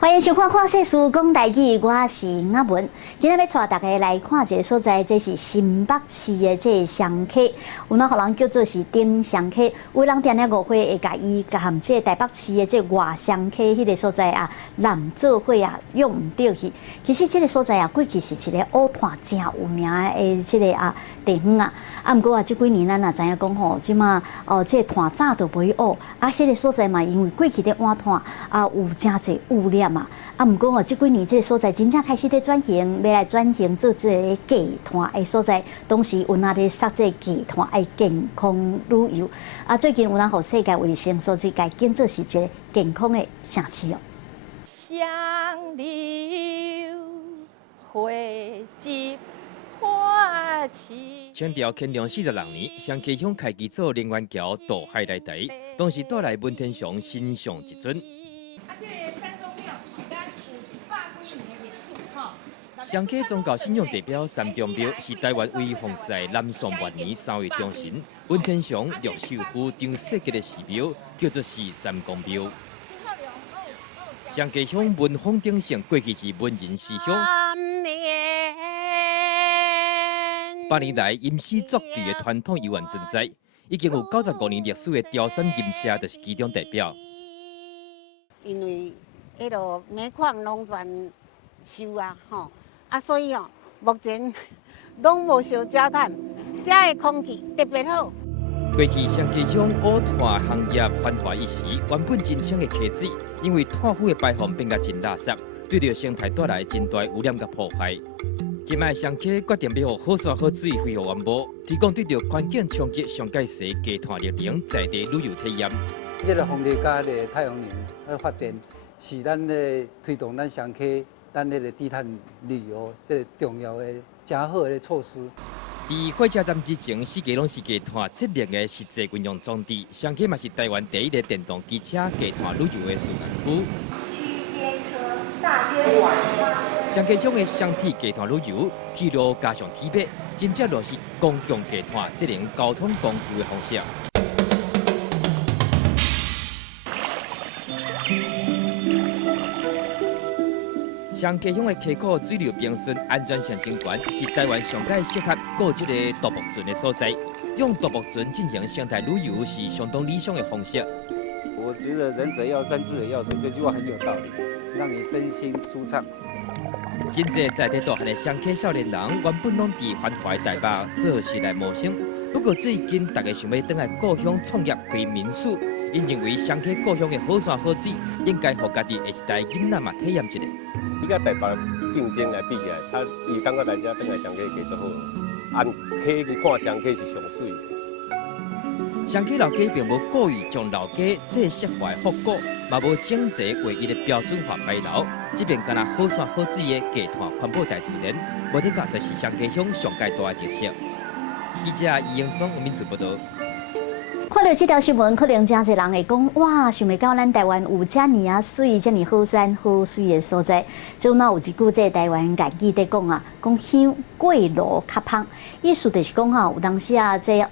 欢迎收看《看世事讲台语》，我是阿文。今日要带大家来看一个所在，这是新北市的这个双溪，有哪互人叫做是顶双溪。有人定定误会会甲伊甲含这台北市的这外双溪迄个所在啊，南做伙啊用唔对去。其实这个所在啊，过去是一个乌炭真有名的这个啊地方啊。啊，毋过啊，这几年咱也知影讲吼，即马这个炭早都袂乌，啊，这个所在嘛，因为过去咧挖炭啊，有真侪污染嘛。啊，毋过吼，这几年这个所在真正开始咧转型，要来转型做这个假炭的所在，同时有哪咧杀这假炭的健康旅游。啊，最近有人互世界卫生组织改建做是一个健康的城市哦。香柳汇集花期。清朝乾隆46年，双溪乡开基做灵源桥渡海来台，当时带来文天祥神像一尊。双溪宗教信仰代表三中庙是台湾唯一奉祀南宋末年3位忠臣文天祥、陆秀夫、张世杰的寺庙，叫做是三公庙。双溪乡文风鼎盛，过去是文人思乡。8年来吟诗作对的传统依然存在，已经有95年历史的潮汕吟社就是其中代表。因为迄落煤矿拢全收啊，吼所以目前拢无烧焦炭，遮的空气特别好。过去双溪乡乌炭行业繁华一时，原本真香的溪水，因为炭污的排放变甲真垃圾，对着生态带来真大污染甲破坏。今卖双溪决定要予好山好水恢复环保，提供对着环境冲击上界势低碳热能在地旅游体验。这个风力加个太阳能发电，是咱咧推动咱双溪咱迄个低碳旅游这重要的真好的措施。在火车站之前，四界拢是低碳节能的实际运用装置。双溪嘛是台湾第一个电动机车低碳旅游的示范区。双溪乡的双铁低碳旅游，铁路加上铁马，真正就是共享低碳节能交通工具的方式。双溪乡的溪口水流平顺，安全性真悬，是台湾上界适合过这个独木船的所在。用独木船进行生态旅游是相当理想的方式。我觉得仁者要山，智者要水，这句话很有道理，让你身心舒畅。真侪在地大汉的双溪少年人，原本拢伫繁华台北做时代谋生，不过最近大家想要回来故乡创业开民宿，因认为双溪故乡的好山好水，应该互家己下一代囡仔嘛体验一下。伊甲台北竞争来比起来，伊感觉来遮等来双溪加足好，按溪去看双溪是上水的。双溪老街并无故意将老街这设坏复古，嘛无整齐唯一的标准化牌楼，这边敢若好山好水的低碳环保大自然，无得讲就是双溪乡上界大的特色。记者易英忠、吴敏祖报道。看到这条新闻，可能真侪人会讲：哇，想袂到咱台湾有遮尔啊水、遮尔好山好水的所在。就那有一句这台湾家己在讲啊，讲香过路较芳，意思就是讲哈，有当时啊这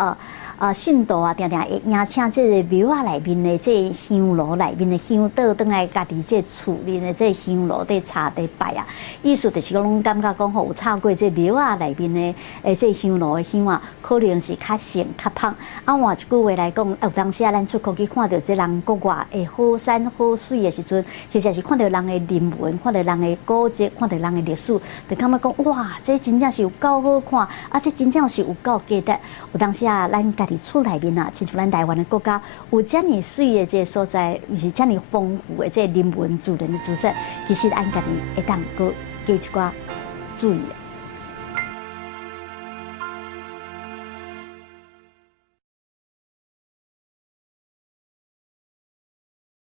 信徒啊，定定会邀请这个庙啊内面的这香炉内面的香倒转来家己这厝面的这香炉在插在拜啊。意思就是讲，感觉讲吼有插过这庙啊内面的这香炉的香啊，可能是较盛较芳。啊，换一句话来讲，有当时啊，咱出国去看到这人国外的好山好水的时阵，其实是看到人的人文，看到人的古迹，看到人的历史，就感觉讲哇，这真正是有够好看，啊，这真正是有够价值。有当时啊，咱家己厝内面啊，亲像咱台湾的国家，有遮尔水的这所在，又是遮尔丰富的这人文自然的资产，其实咱家己会当搁加一寡注意。